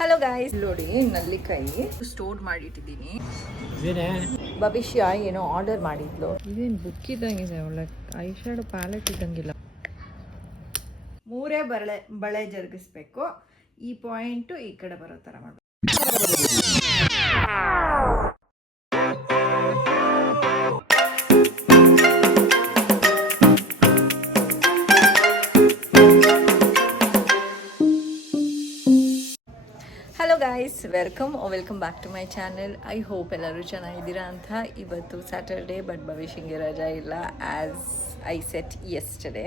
Hello guys, ನೋಡಿ ನಲ್ಲಿಕಾಯಿ store ಮಾಡಿಟ್ಟಿದ್ದೀನಿ. ಭವಿಷ್ಯ ಏನೋ ಆರ್ಡರ್ ಮಾಡಿದ್ಲು. ಇದೇನು ಬುಕ್ ಇದ್ದಂಗಿದೆ, ಒಳ್ಳೆ ಐ ಶ್ಯಾಡೋ ಪ್ಯಾಲೆಟ್ ಇದ್ದಂಗಿಲ್ಲ. 3 ಬಳೆ ಜರುಗಿಸ್ಬೇಕು. ಈ ಪಾಯಿಂಟು ಈ ಕಡೆ ಬರೋ ಥರ ಮಾಡಬೇಕು. Hello guys, welcome back to my channel. I hope ಎಲ್ಲರೂ ಚೆನ್ನಾಗಿದ್ದೀರಾ ಅಂತ. ಇವತ್ತು ಸ್ಯಾಟರ್ಡೇ, ಬಟ್ ಭವಿಷ್ಯಂಗೆ ರಜಾ ಇಲ್ಲ, ಆ್ಯಸ್ ಐ ಸೆಟ್ ಯೆಸ್ಟರ್ಡೇ.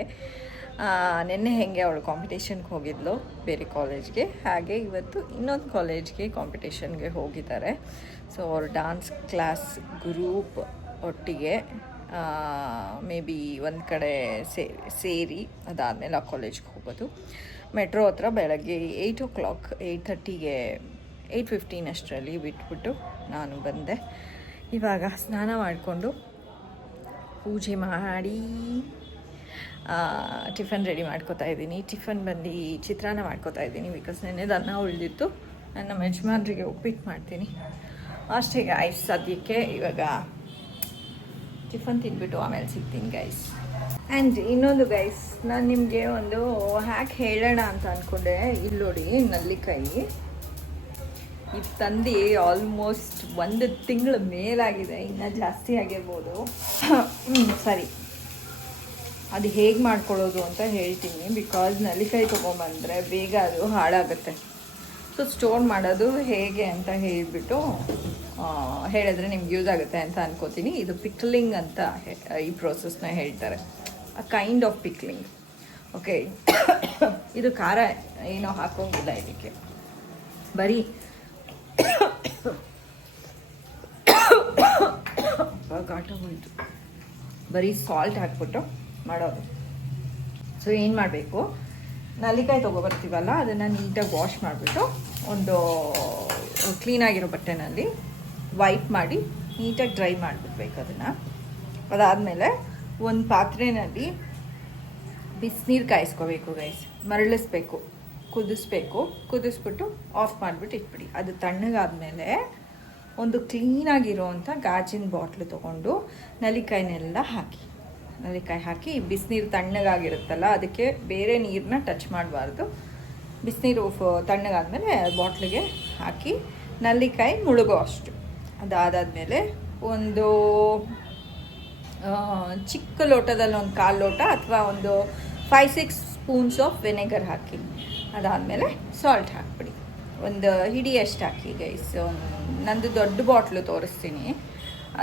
ನಿನ್ನೆ ಹೆಂಗೆ ಅವಳು ಕಾಂಪಿಟೇಷನ್ಗೆ ಹೋಗಿದ್ಲು ಬೇರೆ ಕಾಲೇಜ್ಗೆ, ಹಾಗೆ ಇವತ್ತು ಇನ್ನೊಂದು ಕಾಲೇಜ್ಗೆ ಕಾಂಪಿಟೇಷನ್ಗೆ ಹೋಗಿದ್ದಾರೆ. ಸೊ ಅವ್ರು ಡಾನ್ಸ್ ಕ್ಲಾಸ್ ಗ್ರೂಪ್ ಒಟ್ಟಿಗೆ ಮೇ ಬಿ ಒಂದು ಕಡೆ ಸೇರಿ ಅದಾದಮೇಲೆ ಆ ಕಾಲೇಜ್ಗೆ ಹೋಗೋದು. ಮೆಟ್ರೋ ಹತ್ರ ಬೆಳಗ್ಗೆ 8 o'clock 8:30ಗೆ 8:15 ಅಷ್ಟರಲ್ಲಿ ಬಿಟ್ಬಿಟ್ಟು ನಾನು ಬಂದೆ. ಇವಾಗ ಸ್ನಾನ ಮಾಡಿಕೊಂಡು ಪೂಜೆ ಮಾಡಿ ಟಿಫನ್ ರೆಡಿ ಮಾಡ್ಕೋತಾ ಇದ್ದೀನಿ. ಟಿಫನ್ ಬಂದು ಚಿತ್ರಾನ್ನ ಮಾಡ್ಕೋತಾ ಇದ್ದೀನಿ, ಬಿಕಾಸ್ ನೆನ್ನೆದು ಅನ್ನ ಉಳಿದಿತ್ತು. ನನ್ನ ಯಜಮಾನ್ರಿಗೆ ಉಪ್ಪಿಟ್ಟು ಮಾಡ್ತೀನಿ ಅಷ್ಟೇ ಗೈಸ್. ಸದ್ಯಕ್ಕೆ ಇವಾಗ ಟಿಫನ್ ತಿಂದ್ಬಿಟ್ಟು ಆಮೇಲೆ ಸಿಗ್ತೀನಿ ಗೈಸ್. ಆ್ಯಂಡ್ ಇನ್ನೊಂದು ಗೈಸ್, ನಾನು ನಿಮಗೆ ಒಂದು ಹ್ಯಾಕ್ ಹೇಳೋಣ ಅಂತ ಅಂದ್ಕೊಂಡೆ. ಇಲ್ಲಿ ನೋಡಿ ನಲ್ಲಿಕಾಯಿ ಇದು ತಂದು ಆಲ್ಮೋಸ್ಟ್ 1 ತಿಂಗಳ ಮೇಲಾಗಿದೆ, ಇನ್ನೂ ಜಾಸ್ತಿ ಆಗಿರ್ಬೋದು. ಸರಿ, ಅದು ಹೇಗೆ ಮಾಡ್ಕೊಳ್ಳೋದು ಅಂತ ಹೇಳ್ತೀನಿ. ಬಿಕಾಸ್ ನಲ್ಲಿಕಾಯಿ ತೊಗೊಂಬಂದರೆ ಬೇಗ ಅದು ಹಾಳಾಗುತ್ತೆ. ಸೊ ಸ್ಟೋರ್ ಮಾಡೋದು ಹೇಗೆ ಅಂತ ಹೇಳಿಬಿಟ್ಟು ಹೇಳಿದ್ರೆ ನಿಮ್ಗೆ ಯೂಸ್ ಆಗುತ್ತೆ ಅಂತ ಅನ್ಕೋತೀನಿ. ಇದು ಪಿಕ್ಲಿಂಗ್ ಅಂತ ಈ ಪ್ರೋಸೆಸ್ನ ಹೇಳ್ತಾರೆ, a kind of pickling. Okay, ಇದು ಖಾರ ಏನೋ ಹಾಕೋಂಗಿಲ್ಲ ಇದಕ್ಕೆ, ಬರೀ ಘಾಟೋಯ್ತು, ಬರೀ ಸಾಲ್ಟ್ ಹಾಕ್ಬಿಟ್ಟು ಮಾಡೋದು. ಸೊ ಏನು ಮಾಡಬೇಕು, ನಲ್ಲಿಕಾಯಿ ತೊಗೊಬರ್ತೀವಲ್ಲ ಅದನ್ನು ನೀಟಾಗಿ ವಾಶ್ ಮಾಡಿಬಿಟ್ಟು ಒಂದು ಕ್ಲೀನಾಗಿರೋ ಬಟ್ಟೆನಲ್ಲಿ ವೈಪ್ ಮಾಡಿ ನೀಟಾಗಿ ಡ್ರೈ ಮಾಡಿಬಿಡ್ಬೇಕು ಅದನ್ನು. ಅದಾದಮೇಲೆ ಒಂದು ಪಾತ್ರೆಯಲ್ಲಿ ಬಿಸಿನೀರು ಕಾಯಿಸ್ಕೋಬೇಕು ಗೈಸ್, ಮರಳಿಸ್ಬೇಕು, ಕುದಿಸ್ಬಿಟ್ಟು ಆಫ್ ಮಾಡಿಬಿಟ್ಟು ಇಟ್ಬಿಡಿ. ಅದು ತಣ್ಣಗಾದ್ಮೇಲೆ ಒಂದು ಕ್ಲೀನಾಗಿರೋವಂಥ ಗಾಜಿನ ಬಾಟ್ಲು ತೊಗೊಂಡು ನಲ್ಲಿಕಾಯಿ ಹಾಕಿ ಬಿಸಿನೀರು ತಣ್ಣಗಾಗಿರುತ್ತಲ್ಲ ಅದಕ್ಕೆ ಬೇರೆ ನೀರನ್ನ ಟಚ್ ಮಾಡಬಾರ್ದು. ಬಿಸಿನೀರು ತಣ್ಣಗಾದ್ಮೇಲೆ ಬಾಟ್ಲಿಗೆ ಹಾಕಿ ನಲ್ಲಿಕಾಯಿ ಮುಳುಗೋ ಅಷ್ಟು. ಅದಾದಮೇಲೆ ಒಂದು ಚಿಕ್ಕ ಲೋಟದಲ್ಲಿ ಒಂದು 1/4 ಲೋಟ ಅಥವಾ ಒಂದು 5-6 ಸ್ಪೂನ್ಸ್ ಆಫ್ ವಿನೆಗರ್ ಹಾಕಿ, ಅದಾದಮೇಲೆ ಸಾಲ್ಟ್ ಹಾಕ್ಬಿಡಿ. ಒಂದು ಹಿಡಿಯಷ್ಟು ಹಾಕಿ ಗೈಸ್. ನಂದು ದೊಡ್ಡ ಬಾಟ್ಲು ತೋರಿಸ್ತೀನಿ,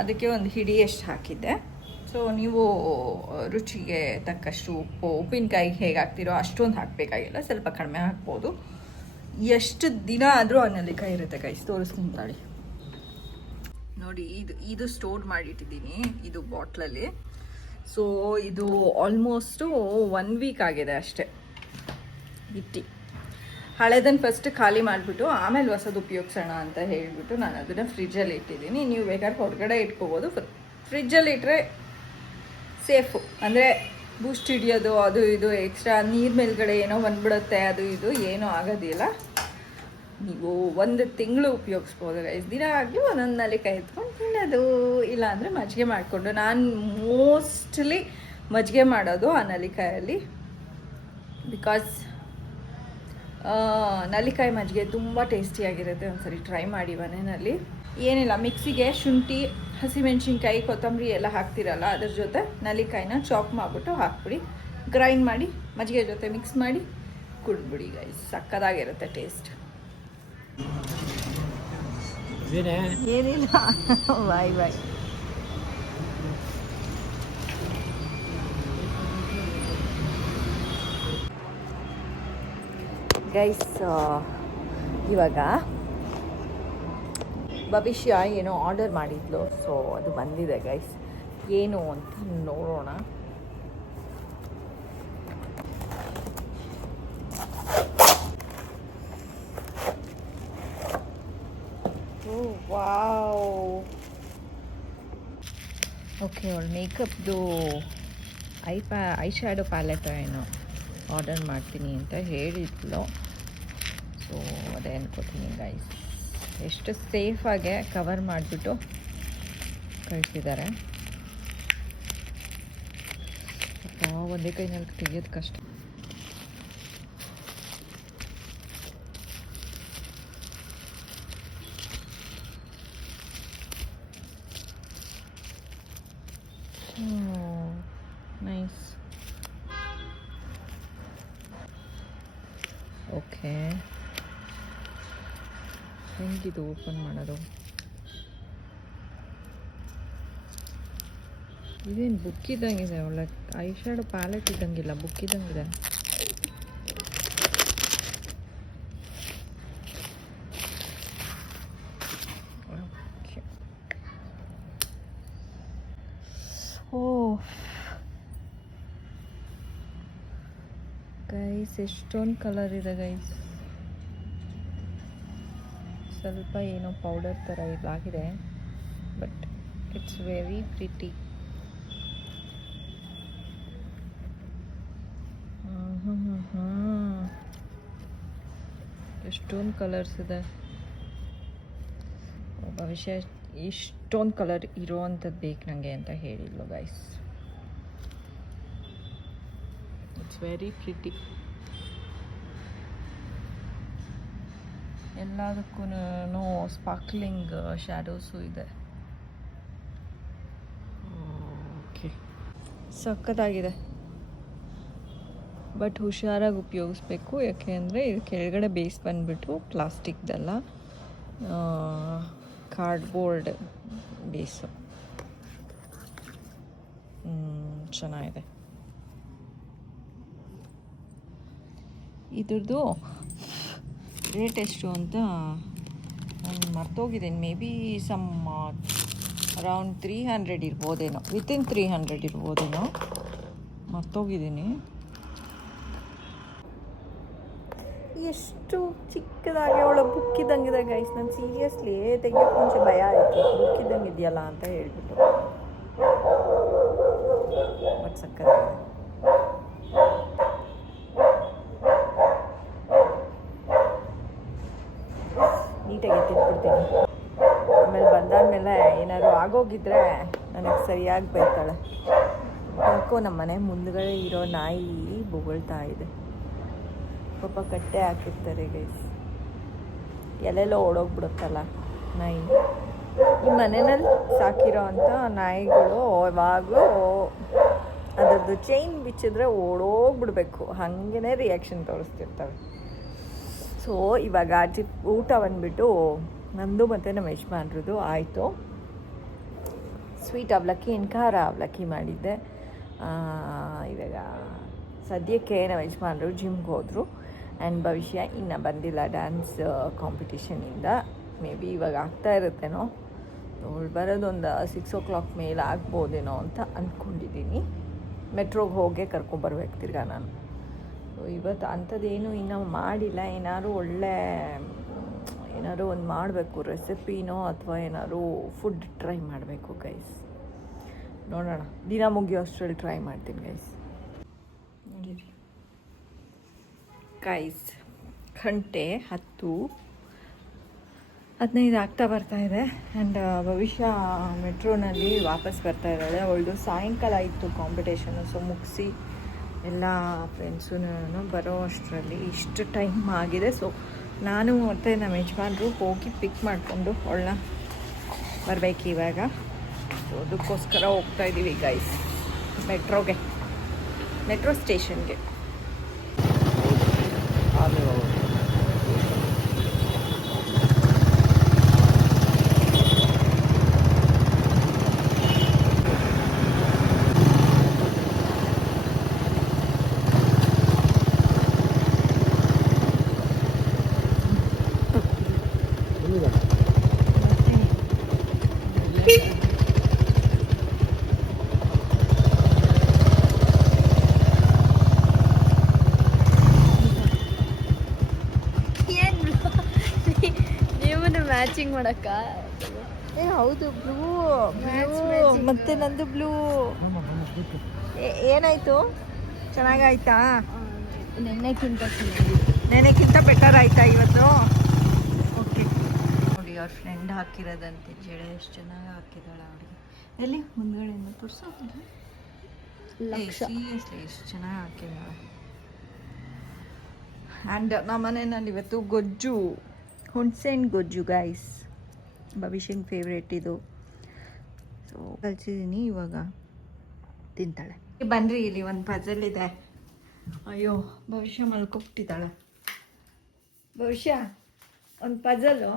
ಅದಕ್ಕೆ ಒಂದು ಹಿಡಿಯಷ್ಟು ಹಾಕಿದ್ದೆ. ಸೊ ನೀವು ರುಚಿಗೆ ತಕ್ಕಷ್ಟು ಉಪ್ಪಿನಕಾಯಿಗೆ ಹೇಗೆ ಹಾಕ್ತಿರೋ ಅಷ್ಟೊಂದು ಹಾಕಬೇಕಾಗಿಲ್ಲ, ಸ್ವಲ್ಪ ಕಡಿಮೆ ಹಾಕ್ಬೋದು. ಎಷ್ಟು ದಿನ ಆದರೂ ಆ ನಲ್ಲಿಕಾಯಿ ಇರುತ್ತೆ ಗೈಸ್. ತೋರಿಸ್ಕೊಂತಾಳಿ ನೋಡಿ, ಇದು ಸ್ಟೋರ್ ಮಾಡಿಟ್ಟಿದ್ದೀನಿ ಇದು ಬಾಟ್ಲಲ್ಲಿ. ಸೊ ಇದು ಆಲ್ಮೋಸ್ಟು 1 ವೀಕ್ ಆಗಿದೆ ಅಷ್ಟೇ ಇಟ್ಟು. ಹಳೆದನ್ನು ಫಸ್ಟ್ ಖಾಲಿ ಮಾಡಿಬಿಟ್ಟು ಆಮೇಲೆ ಹೊಸದು ಉಪಯೋಗಿಸೋಣ ಅಂತ ಹೇಳಿಬಿಟ್ಟು ನಾನು ಅದನ್ನು ಫ್ರಿಜ್ಜಲ್ಲಿ ಇಟ್ಟಿದ್ದೀನಿ. ನೀವು ಬೇಕಾದ್ರೆ ಹೊರಗಡೆ ಇಟ್ಕೋಬೋದು, ಫ್ರಿಜ್ಜಲ್ಲಿ ಇಟ್ಟರೆ ಸೇಫು. ಅಂದರೆ ಬೂಸ್ಟ್ ಹಿಡಿಯೋದು ಅದು ಇದು ಎಕ್ಸ್ಟ್ರಾ ನೀರು ಮೇಲ್ಗಡೆ ಏನೋ ಬಂದ್ಬಿಡುತ್ತೆ, ಅದು ಇದು ಏನೂ ಆಗೋದಿಲ್ಲ. ನೀವು 1 ತಿಂಗಳು ಉಪಯೋಗಿಸ್ಬೋದು ಗೈಸ್. ದಿನ ಆಗಲಿ ಒಂದೊಂದು ನಲ್ಲಿಕಾಯಿ ಎತ್ಕೊಂಡು ತಿನ್ನೋದು, ಇಲ್ಲಾಂದರೆ ಮಜ್ಜಿಗೆ ಮಾಡಿಕೊಂಡು. ನಾನು ಮೋಸ್ಟ್ಲಿ ಮಜ್ಜಿಗೆ ಮಾಡೋದು ಆ ನಲ್ಲಿಕಾಯಲ್ಲಿ, ಬಿಕಾಸ್ ನಲ್ಲಿಕಾಯಿ ಮಜ್ಜಿಗೆ ತುಂಬ ಟೇಸ್ಟಿಯಾಗಿರುತ್ತೆ. ಒಂದ್ಸರಿ ಟ್ರೈ ಮಾಡಿ ಮನೆಯಲ್ಲಿ. ಏನಿಲ್ಲ, ಮಿಕ್ಸಿಗೆ ಶುಂಠಿ, ಹಸಿಮೆಣ್ಸಿನ್ಕಾಯಿ, ಕೊತ್ತಂಬರಿ ಎಲ್ಲ ಹಾಕ್ತಿರಲ್ಲ, ಅದ್ರ ಜೊತೆ ನಲ್ಲಿಕಾಯಿನ ಚಾಪ್ ಮಾಡಿಬಿಟ್ಟು ಹಾಕ್ಬಿಡಿ, ಗ್ರೈಂಡ್ ಮಾಡಿ ಮಜ್ಜಿಗೆ ಜೊತೆ ಮಿಕ್ಸ್ ಮಾಡಿ ಕುಡಿದ್ಬಿಡಿ ಗೈಸ್. ಸಕ್ಕದಾಗಿರುತ್ತೆ ಟೇಸ್ಟ್. ಏನಿಲ್ಲ, ಬಾಯ್ ಗೈಸ್. ಇವಾಗ ಭವಿಷ್ಯ ಏನೋ ಆರ್ಡರ್ ಮಾಡಿದ್ಲು, ಸೊ ಅದು ಬಂದಿದೆ ಗೈಸ್. ಏನು ಅಂತ ನೋಡೋಣ. Wow, okay. ಅವಳು ಮೇಕಪ್ದು ಐ ಶ್ಯಾಡೋ ಪ್ಯಾಲೆಟ್ ಏನೋ ಆರ್ಡರ್ ಮಾಡ್ತೀನಿ ಅಂತ ಹೇಳಿದ್ಲು. ಸೊ ಅದೇ ಅನ್ಕೋತೀನಿ ಗೈಸ್. ಎಷ್ಟು ಸೇಫಾಗೆ ಕವರ್ ಮಾಡಿಬಿಟ್ಟು ಕಳಿಸಿದ್ದಾರೆ. ಒಂದೇ ಕೈನಲ್ಲಿ ತೆಗಿಯೋದು ಕಷ್ಟ. ನೈಸ್. ಓಕೆ, ಹೆಂಗಿದು ಓಪನ್ ಮಾಡೋದು? ಇದೇನು ಬುಕ್ ಇದ್ದಂಗಿದೆ, ಒಳ್ಳೆ ಐ ಶ್ಯಾಡೋ ಪ್ಯಾಲೆಟ್ ಇದ್ದಂಗಿಲ್ಲ, ಬುಕ್ ಇದ್ದಂಗಿದೆ. ಓಕೆ, ಓ ಗೈಸ್, ಎಷ್ಟೊಂದು ಕಲರ್ ಇದೆ ಗೈಸ್. ಸ್ವಲ್ಪ ಏನೋ ಪೌಡರ್ ಥರ ಇದಾಗಿದೆ, ಬಟ್ ಇಟ್ಸ್ ವೆರಿ ಪ್ರಿಟಿ. ಎಷ್ಟೊಂದು ಕಲರ್ಸ್ ಇದೆ. ಭವಿಷ್ಯ ಇಷ್ಟೊಂದು ಕಲರ್ ಇರೋವಂಥದ್ದು ಬೇಕು ನನಗೆ ಅಂತ ಹೇಳಿದ್ಲು ಗೈಸ್. It's very pretty. ಎಲ್ಲದಕ್ಕೂ ಸ್ಪಾರ್ಕ್ಲಿಂಗ್ ಶ್ಯಾಡೋಸು ಇದೆ. ಓಕೆ, ಸಖತ್ತಾಗಿದೆ. ಬಟ್ ಹುಷಾರಾಗಿ ಉಪಯೋಗಿಸ್ಬೇಕು, ಯಾಕೆ ಅಂದರೆ ಇದು ಕೆಳಗಡೆ ಬೇಸ್ ಬಂದುಬಿಟ್ಟು ಪ್ಲಾಸ್ಟಿಕ್ದಲ್ಲ, ಕಾರ್ಡ್ಬೋರ್ಡ್ ಬೇಸು. ಚೆನ್ನಾಗಿದೆ. ಇದ್ರದ್ದು ರೇಟ್ ಎಷ್ಟು ಅಂತ ನಾನು ಮರ್ತೋಗಿದ್ದೀನಿ. ಮೇ ಬಿ ಸಮ್ ಅರೌಂಡ್ 300 ಇರ್ಬೋದೇನೋ, ವಿತಿನ್ 300 ಇರ್ಬೋದೇನೋ, ಮರ್ತೋಗಿದ್ದೀನಿ. ಎಷ್ಟು ಚಿಕ್ಕದಾಗಿ ಅವಳ ಬುಕ್ ಇದ್ದಂಗಿದೆ ಗೈಸ್. ನಾನು ಸೀರಿಯಸ್ಲಿ ತೆಗಿಯೋಕ್ಕೆ ಮುಂಚೆ ಭಯ ಆಯಿತು, ಬುಕ್ ಇದ್ದಂಗೆ ಇದೆಯಲ್ಲ ಅಂತ ಹೇಳ್ಬಿಟ್ಟು. ಬಟ್ ಸಕ್ಕತ್ತಾಗಿದೆ. ನೀಟಾಗಿ ಎತ್ತಿಟ್ಬಿಡ್ತೀನಿ. ಆಮೇಲೆ ಬಂದಾದ್ಮೇಲೆ ಏನಾದ್ರು ಆಗೋಗಿದ್ರೆ ನನಗೆ ಸರಿಯಾಗಿ ಬೈತಾಳೆ. ಯಾಕೋ ನಮ್ಮ ಮನೆ ಮುಂದ್ಗಡೆ ಇರೋ ನಾಯಿ ಬೊಗಳ್ತಾ ಇದೆ. ಪಾಪ ಕಟ್ಟೆ ಹಾಕಿರ್ತಾರೆ ಗೈಸ್, ಎಲ್ಲೆಲ್ಲೋ ಓಡೋಗ್ಬಿಡುತ್ತಲ್ಲ ನಾಯಿ. ಈ ಮನೆಯಲ್ಲಿ ಸಾಕಿರೋ ಅಂಥ ನಾಯಿಗಳು ಯಾವಾಗಲೂ ಅದರದ್ದು ಚೈನ್ ಬಿಚ್ಚಿದ್ರೆ ಓಡೋಗ್ಬಿಡ್ಬೇಕು, ಹಾಗೇ ರಿಯಾಕ್ಷನ್ ತೋರಿಸ್ತಿರ್ತವೆ. ಸೊ ಇವಾಗ ಊಟ ಬಂದುಬಿಟ್ಟು ನಂದು ಮತ್ತು ನಮ್ಮ ಯಜಮಾನ್ರದ್ದು ಆಯಿತು. ಸ್ವೀಟ್ ಅವಲಕ್ಕಿ, ಖಾರ ಅವಲಕ್ಕಿ ಮಾಡಿದ್ದೆ. ಇವಾಗ ಸದ್ಯಕ್ಕೆ ನಮ್ಮ ಯಜಮಾನ್ರು ಜಿಮ್ಗೆ ಹೋದರು. ಆ್ಯಂಡ್ ಭವಿಷ್ಯ ಇನ್ನೂ ಬಂದಿಲ್ಲ ಡ್ಯಾನ್ಸ್ ಕಾಂಪಿಟಿಷನಿಂದ. ಮೇ ಬಿ ಇವಾಗ ಆಗ್ತಾ ಇರುತ್ತೇನೋ, ಅವಳು ಬರೋದೊಂದು 6 o'clock ಮೇಲೆ ಆಗ್ಬೋದೇನೋ ಅಂತ ಅಂದ್ಕೊಂಡಿದ್ದೀನಿ. ಮೆಟ್ರೋಗೆ ಹೋಗೇ ಕರ್ಕೊಂಬರ್ಬೇಕು ತಿರ್ಗಾ ನಾನು. ಇವತ್ತು ಅಂಥದ್ದೇನು ಇನ್ನೂ ಮಾಡಿಲ್ಲ. ಏನಾದ್ರು ಏನಾದ್ರು ಒಂದು ಮಾಡಬೇಕು, ರೆಸಿಪಿನೋ ಅಥವಾ ಏನಾದ್ರು ಫುಡ್ ಟ್ರೈ ಮಾಡಬೇಕು ಗೈಸ್. ನೋಡೋಣ, ದಿನ ಮುಗಿಯೋ ಅಷ್ಟರಲ್ಲಿ ಟ್ರೈ ಮಾಡ್ತೀನಿ ಗೈಸ್. ನೋಡಿರಿ ಗೈಸ್, ಗಂಟೆ 10:15 ಆಗ್ತಾ ಬರ್ತಾಯಿದೆ. ಆ್ಯಂಡ್ ಭವಿಷ್ಯ ಮೆಟ್ರೋನಲ್ಲಿ ವಾಪಸ್ ಬರ್ತಾ ಇದ್ದಾಳೆ. ಅವಳದು ಸಾಯಂಕಾಲ ಇತ್ತು ಕಾಂಪಿಟೇಷನು. ಸೊ ಮುಗಿಸಿ ಎಲ್ಲ ಫ್ರೆಂಡ್ಸು ಬರೋ ಅಷ್ಟರಲ್ಲಿ ಇಷ್ಟು ಟೈಮ್ ಆಗಿದೆ. ಸೊ ನಾನು ಮತ್ತು ನಮ್ಮ ಯಜಮಾನ್ರು ಹೋಗಿ ಪಿಕ್ ಮಾಡಿಕೊಂಡು ಅವಳನ್ನ ಬರಬೇಕು ಇವಾಗ. ಸೊ ಅದಕ್ಕೋಸ್ಕರ ಹೋಗ್ತಾಯಿದ್ದೀವಿ ಗೈಸ್ ಮೆಟ್ರೋ ಸ್ಟೇಷನ್ಗೆ. ಮ್ಯಾಚಿಂಗ್ ಮಾಡಕ್ಕ ಹೌದು. ಬ್ಲೂ ಮತ್ತೆ ನಂದು ಬ್ಲೂ. ಏನಾಯ್ತು? ಚೆನ್ನಾಗಾಯ್ತಾ? ನೆನ್ನೆಕ್ಕಿಂತ ಚೆನ್ನಾಗಿದೆ. ನೆನೆಕ್ಕಿಂತ ಬೆಟರ್ ಆಯ್ತಾ ಇವತ್ತು? ಓಕೆ ನೋಡಿ ಅವ್ರ ಫ್ರೆಂಡ್ ಹಾಕಿರೋದಂತೆ ಜಡೆ ಎಷ್ಟು ಚೆನ್ನಾಗಿ ಹಾಕಿದಾಳೆ ಅವ್ರಿಗೆ. ಎಲ್ಲಿ ಮುಂದ್ಗಡೆಯಿಂದ ತೋರಿಸೋ ಸೀರಿಯಸ್ಲಿ ಎಷ್ಟು ಚೆನ್ನಾಗಿ ಹಾಕಿದಾಳೆ. ಆ್ಯಂಡ್ ನಮ್ಮ ಮನೆಯಲ್ಲಿ ಇವತ್ತು ಗೊಜ್ಜು, ಹುಣ್ಸೆಹಣ್ಣು ಗೊಜ್ಜು ಗೈಸ್, ಭವಿಷ್ಯಂಗೆ ಫೇವ್ರೇಟ್ ಇದು. ಸೊ ಕಲ್ಸಿದ್ದೀನಿ, ಇವಾಗ ತಿಂತಾಳೆ. ಬನ್ನಿರಿ, ಇಲ್ಲಿ ಒಂದು ಪಜಲ್ ಇದೆ. ಅಯ್ಯೋ ಭವಿಷ್ಯ ಮಲ್ಕೊಬಿಟ್ಟಿದ್ದಾಳೆ. ಭವಿಷ್ಯ ಒಂದು ಪಜಲು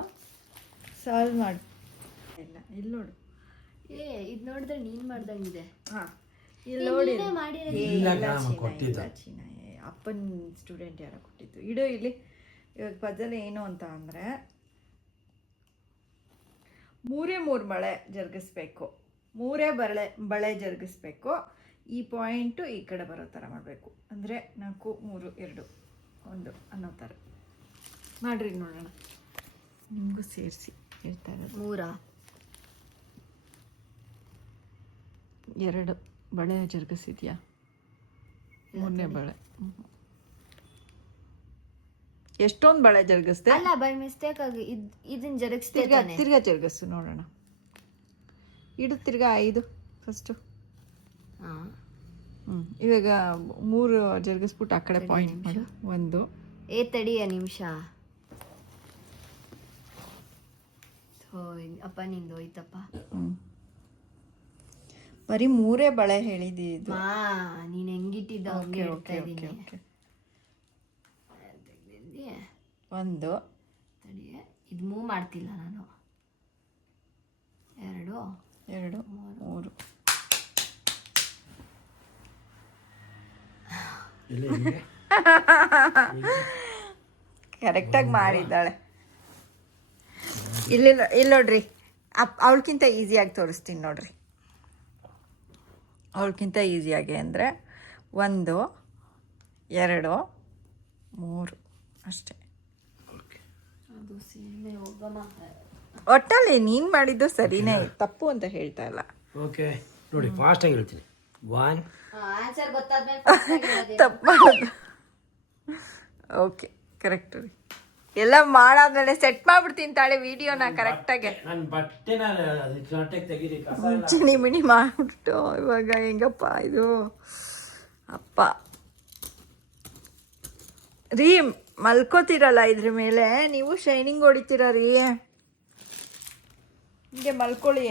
ಸಾಲ್ವ್ ಮಾಡಿ. ಇಲ್ಲ ಇಲ್ಲಿ ನೋಡು, ಇದು ನೋಡಿದ್ರೆ ನೀನು ಮಾಡ್ದಂಗಿದೆ. ಹಾಂ ಇಲ್ಲಿ ನೋಡಿ, ಚೀನ ಅಪ್ಪನ ಸ್ಟೂಡೆಂಟ್ ಯಾರೋ ಕೊಟ್ಟಿದ್ದು. ಇಡು ಇಲ್ಲಿ. ಇವಾಗ ಪಜಲ್ ಏನು ಅಂತ ಅಂದರೆ, 3 ಬಳೆ ಜರುಗಿಸ್ಬೇಕು, 3 ಬಳೆ ಜರುಗಿಸ್ಬೇಕು. ಈ ಪಾಯಿಂಟು ಈ ಕಡೆ ಬರೋ ಥರ ಮಾಡಬೇಕು. ಅಂದರೆ 4 3 2 1 ಅನ್ನೋ ಥರ ಮಾಡಿರಿ ನೋಡೋಣ. ನಿಮಗೂ ಸೇರಿಸಿ ಹೇಳ್ತಾರೆ. 2 ಬಳೆ ಜರುಗಿಸಿದ್ಯಾ? 3ನೇ ಬಳೆ. ಎಷ್ಟೊಂದು ಬಳೆ ಜರುಗಿಸ್ದೆ? ಅಲ್ಲ, ಬೈ ಮಿಸ್ಟೇಕ್ ಆಗಿ ಇದನ್ನ ಜರುಗಿಸ್ದೆ. ತಿರ್ಗಾ ಜರುಗಿಸು ನೋಡೋಣ. ಇಡು ತಿರ್ಗಾ 5 ಫಸ್ಟು. ಇವಾಗ 3 ಜರುಗಿಸ್ಬಿಟ್ಟು ಆ ಕಡೆ ಪಾಯಿಂಟ್ ಮಾಡು. 1 ತಡಿಯ ನಿಮಿಷ. ಅಪ್ಪ ನಿಂದು ಹೋಯ್ತಪ್ಪ. ಬರೀ 3 ಬಳೆ ಹೇಳಿದ್ದು. ನೀನು ಹೆಂಗಿಟ್ಟಿದ್ದ ಹಂಗೆ ಹೇಳ್ತಾ ಇದ್ದೀನಿ. 1 ತಡಿಯ, ಇದು ಮೂವ್ ಮಾಡ್ತಿಲ್ಲ ನಾನು. 2 3 ಕರೆಕ್ಟಾಗಿ ಮಾಡಿದ್ದಾಳೆ. ಇಲ್ಲಿ ನೋಡ್ರಿ, ಅವಳಕ್ಕಿಂತ ಈಸಿಯಾಗಿ ತೋರಿಸ್ತೀನಿ ನೋಡ್ರಿ. ಅವಳಕ್ಕಿಂತ ಈಸಿಯಾಗಿ ಅಂದರೆ 1 2 3 ಅಷ್ಟೇ. ಒಟ್ಟಲ್ಲಿ ನೀನು ಮಾಡಿದ್ದು ಸರಿನೇ, ತಪ್ಪು ಅಂತ ಹೇಳ್ತಾ ಇಲ್ಲ. ಓಕೆ ನೋಡಿ, ಫಾಸ್ಟ್ ಆಗಿ ಹೇಳ್ತೀನಿ. 1 ಆನ್ಸರ್ ಗೊತ್ತಾದ್ಮೇಲೆ ತಪ್ಪು ಮಾಡೋದು. ಓಕೆ ಕರೆಕ್ಟ್ ರೀ. ಎಲ್ಲ ಮಾಡಾದ್ಮೇಲೆ ಸೆಟ್ ಮಾಡ್ಬಿಡ್ತೀನಿ ತಾಳೆ ವಿಡಿಯೋನ ಕರೆಕ್ಟಾಗಿ. ನನ್ನ ಬಟ್ಟೆನ ಕರೆಕ್ಟಾಗಿ ತೆಗೀರಿ, ಚಿನಿ ಮಿಣಿ ಮಾಡಿಬಿಟ್ಟು ಇವಾಗ ಹೆಂಗಪ್ಪ ಇದು? ಅಪ್ಪ ರೀ, ಮಲ್ಕೋತೀರಲ್ಲ ಇದ್ರ ಮೇಲೆ ನೀವು, ಶೈನಿಂಗ್ ಹೊಡಿತೀರ ರೀ. ಹಿಂಗೆ ಮಲ್ಕೊಳ್ಳಿ,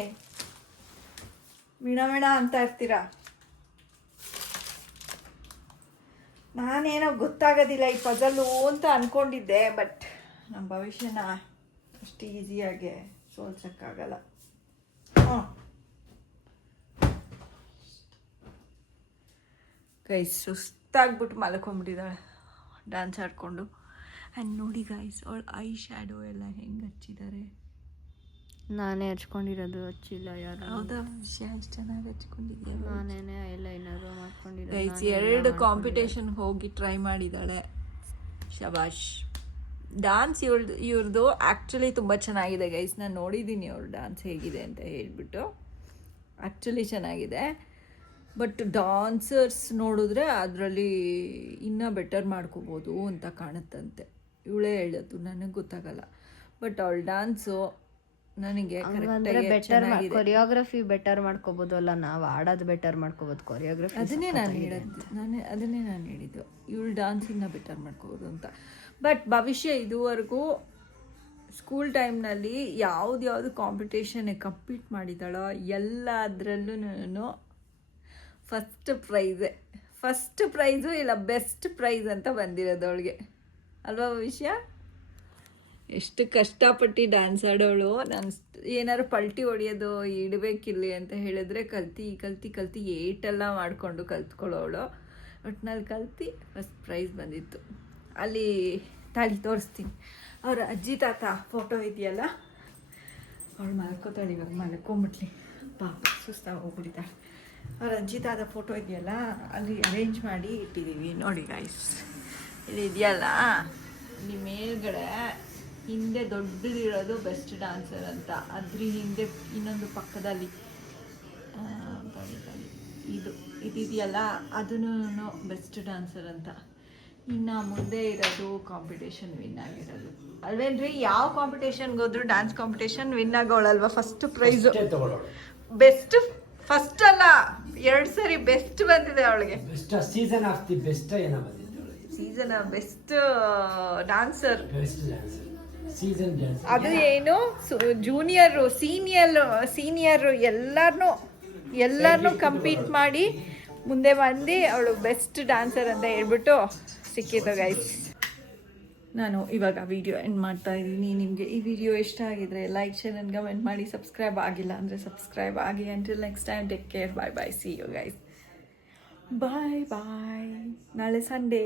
ಮಿಣ ಅಂತ ಇರ್ತೀರ. ನಾನೇನೋ ಗೊತ್ತಾಗೋದಿಲ್ಲ ಈ ಪಜಲ್ಲು ಅಂತ ಅಂದ್ಕೊಂಡಿದ್ದೆ, ಬಟ್ ನಮ್ಮ ಭವಿಷ್ಯನ ಅಷ್ಟು ಈಸಿಯಾಗಿ ಸೋಲ್ಸೋಕ್ಕಾಗಲ್ಲ. ಗೈಸ್ ಸುಸ್ತಾಗ್ಬಿಟ್ಟು ಮಲ್ಕೊಂಡ್ಬಿಟ್ಟಿದ್ದಾಳೆ ಡ್ಯಾನ್ಸ್ ಆಡಿಕೊಂಡು. ಆ್ಯಂಡ್ ನೋಡಿ ಗೈಸ್, ಅವಳು ಐ ಶ್ಯಾಡೋ ಎಲ್ಲ ಹೆಂಗೆ ಹಚ್ಚಿದ್ದಾರೆ. ನಾನೇ ಹಚ್ಕೊಂಡಿರೋದು, ಹಚ್ಚಿಲ್ಲ ಯಾರು. ಹೌದಾ? ವಿಷಯ ಎಷ್ಟು ಚೆನ್ನಾಗಿ ಹಚ್ಕೊಂಡಿದ್ಯಾ. ನಾನೇನೆ ಐಲೈನರು ಮಾಡ್ಕೊಂಡಿರೋದು. ಗೈಸ್ 2 ಕಾಂಪಿಟೇಷನ್ಗೆ ಹೋಗಿ ಟ್ರೈ ಮಾಡಿದ್ದಾಳೆ. ಶಬಾಷ್. ಡ್ಯಾನ್ಸ್ ಇವ್ರದ್ದು ಆ್ಯಕ್ಚುಲಿ ತುಂಬ ಚೆನ್ನಾಗಿದೆ ಗೈಸ್. ನಾನು ನೋಡಿದ್ದೀನಿ ಅವ್ರ ಡ್ಯಾನ್ಸ್ ಹೇಗಿದೆ ಅಂತ ಹೇಳ್ಬಿಟ್ಟು. ಆ್ಯಕ್ಚುಲಿ ಚೆನ್ನಾಗಿದೆ, ಬಟ್ ಡಾನ್ಸರ್ಸ್ ನೋಡಿದ್ರೆ ಅದರಲ್ಲಿ ಇನ್ನೂ ಬೆಟರ್ ಮಾಡ್ಕೋಬೋದು ಅಂತ ಕಾಣುತ್ತಂತೆ. ಇವಳೇ ಹೇಳೋದು, ನನಗೆ ಗೊತ್ತಾಗಲ್ಲ. ಬಟ್ ಅವಳ ಡ್ಯಾನ್ಸು ನನಗೆ ಕೊರಿಯೋಗ್ರಫಿ ಬೆಟರ್ ಮಾಡ್ಕೋಬೋದು. ಅಲ್ಲ, ನಾವು ಆಡೋದು ಬೆಟರ್ ಮಾಡ್ಕೋಬೋದು. ಕೊರಿಯೋಗ್ರಫಿ ಅದನ್ನೇ ನಾನು ಹೇಳಿದ್ದು, ಇವಳು ಡ್ಯಾನ್ಸಿಂಗ್ನ ಬೆಟರ್ ಮಾಡ್ಕೋಬೋದು ಅಂತ. ಬಟ್ ಭವಿಷ್ಯ ಇದುವರೆಗೂ ಸ್ಕೂಲ್ ಟೈಮ್ನಲ್ಲಿ ಯಾವ್ದು ಕಾಂಪಿಟೇಷನ್ ಕಂಪ್ಲೀಟ್ ಮಾಡಿದ್ದಾಳೋ ಎಲ್ಲದರಲ್ಲೂ ಫಸ್ಟ್ ಪ್ರೈಸು ಇಲ್ಲ ಬೆಸ್ಟ್ ಪ್ರೈಸ್ ಅಂತ ಬಂದಿರೋದು ಅವಳಿಗೆ ಅಲ್ವಾ ಭವಿಷ್ಯ? ಎಷ್ಟು ಕಷ್ಟಪಟ್ಟು ಡ್ಯಾನ್ಸ್ ಆಡೋಳು. ನಾನು ಏನಾದ್ರು ಪಲ್ಟಿ ಹೊಡೆಯೋದು ಇಡಬೇಕಿಲ್ಲಿ ಅಂತ ಹೇಳಿದ್ರೆ ಕಲ್ತಿ ಏಟೆಲ್ಲ ಮಾಡಿಕೊಂಡು ಕಲ್ತ್ಕೊಳ್ಳೋಳು. ಒಟ್ಟಿನಲ್ಲಿ ಕಲ್ತು ಫಸ್ಟ್ ಪ್ರೈಸ್ ಬಂದಿತ್ತು. ಅಲ್ಲಿ ತಾಳಿ ತೋರಿಸ್ತೀನಿ. ಅವ್ರ ಅಜ್ಜಿ ತಾತ ಫೋಟೋ ಇದೆಯಲ್ಲ, ಅವಳು ಮಲ್ಕೋತಾಳೆ. ಇವಾಗ ಮಲ್ಕೊಂಬಿಟ್ಲಿ ಪಾಪ, ಸುಸ್ತಾಗಿ ಹೋಗ್ಬಿಟ್ಟಿದ್ದಾಳೆ. ಅವ್ರ ಅಜ್ಜಿ ತಾತ ಫೋಟೋ ಇದೆಯಲ್ಲ, ಅಲ್ಲಿ ಅರೇಂಜ್ ಮಾಡಿ ಇಟ್ಟಿದ್ದೀವಿ ನೋಡಿ ಗೈಸ್. ಇಲ್ಲಿ ಇದೆಯಲ್ಲ, ಇಲ್ಲಿ ಮೇಲ್ಗಡೆ ಹಿಂದೆ ದೊಡ್ಡದಿರೋದು ಬೆಸ್ಟ್ ಡ್ಯಾನ್ಸರ್ ಅಂತ, ಅದ್ರ ಹಿಂದೆ ಇನ್ನೊಂದು ಪಕ್ಕದಲ್ಲಿ ಇದೆಯಲ್ಲ, ಅದನ್ನು ಬೆಸ್ಟ್ ಡ್ಯಾನ್ಸರ್ ಅಂತ. ಇನ್ನು ಮುಂದೆ ಇರೋದು ಕಾಂಪಿಟೇಷನ್ ವಿನ್ ಆಗಿರೋದು ಅಲ್ವೇನ್ರಿ? ಯಾವ ಕಾಂಪಿಟೇಷನ್ಗೆ ಹೋದ್ರು ಡ್ಯಾನ್ಸ್ ಕಾಂಪಿಟೇಷನ್ ವಿನ್ ಆಗೋಳಲ್ವಾ ಫಸ್ಟ್ ಪ್ರೈಸು? ತಗೊಳ್ಳೋಳು. ಬೆಸ್ಟ್ ಫಸ್ಟ್ ಅಲ್ಲ 2 ಸರಿ ಬೆಸ್ಟ್ ಬಂದಿದೆ ಅವಳಿಗೆ. Best season of the best ಏನೋ ಬಂದಿತ್ತು ಅವಳಿಗೆ. Season best dancer. Best dancer season dancer. ಅದು ಏನು ಜೂನಿಯರು ಸೀನಿಯರು ಎಲ್ಲರನ್ನೂ ಕಂಪೀಟ್ ಮಾಡಿ ಮುಂದೆ ಬಂದು ಅವಳು ಬೆಸ್ಟ್ ಡ್ಯಾನ್ಸರ್ ಅಂತ ಹೇಳ್ಬಿಟ್ಟು ಸಿಕ್ಕಿತ್ತು ಗೈಸ್. ನಾನು ಇವಾಗ ವಿಡಿಯೋ ಎಂಡ್ ಮಾಡ್ತಾ ಇದ್ದೀನಿ. ನಿಮಗೆ ಈ ವಿಡಿಯೋ ಇಷ್ಟ ಆಗಿದ್ರೆ ಲೈಕ್ ಶೇರ್ ಆ್ಯಂಡ್ ಕಮೆಂಟ್ ಮಾಡಿ. ಸಬ್ಸ್ಕ್ರೈಬ್ ಆಗಿಲ್ಲ ಅಂದರೆ ಸಬ್ಸ್ಕ್ರೈಬ್ ಆಗಿ. Until next time take care. Bye bye. See you guys. Bye bye. ನಾಳೆ ಸಂಡೇ.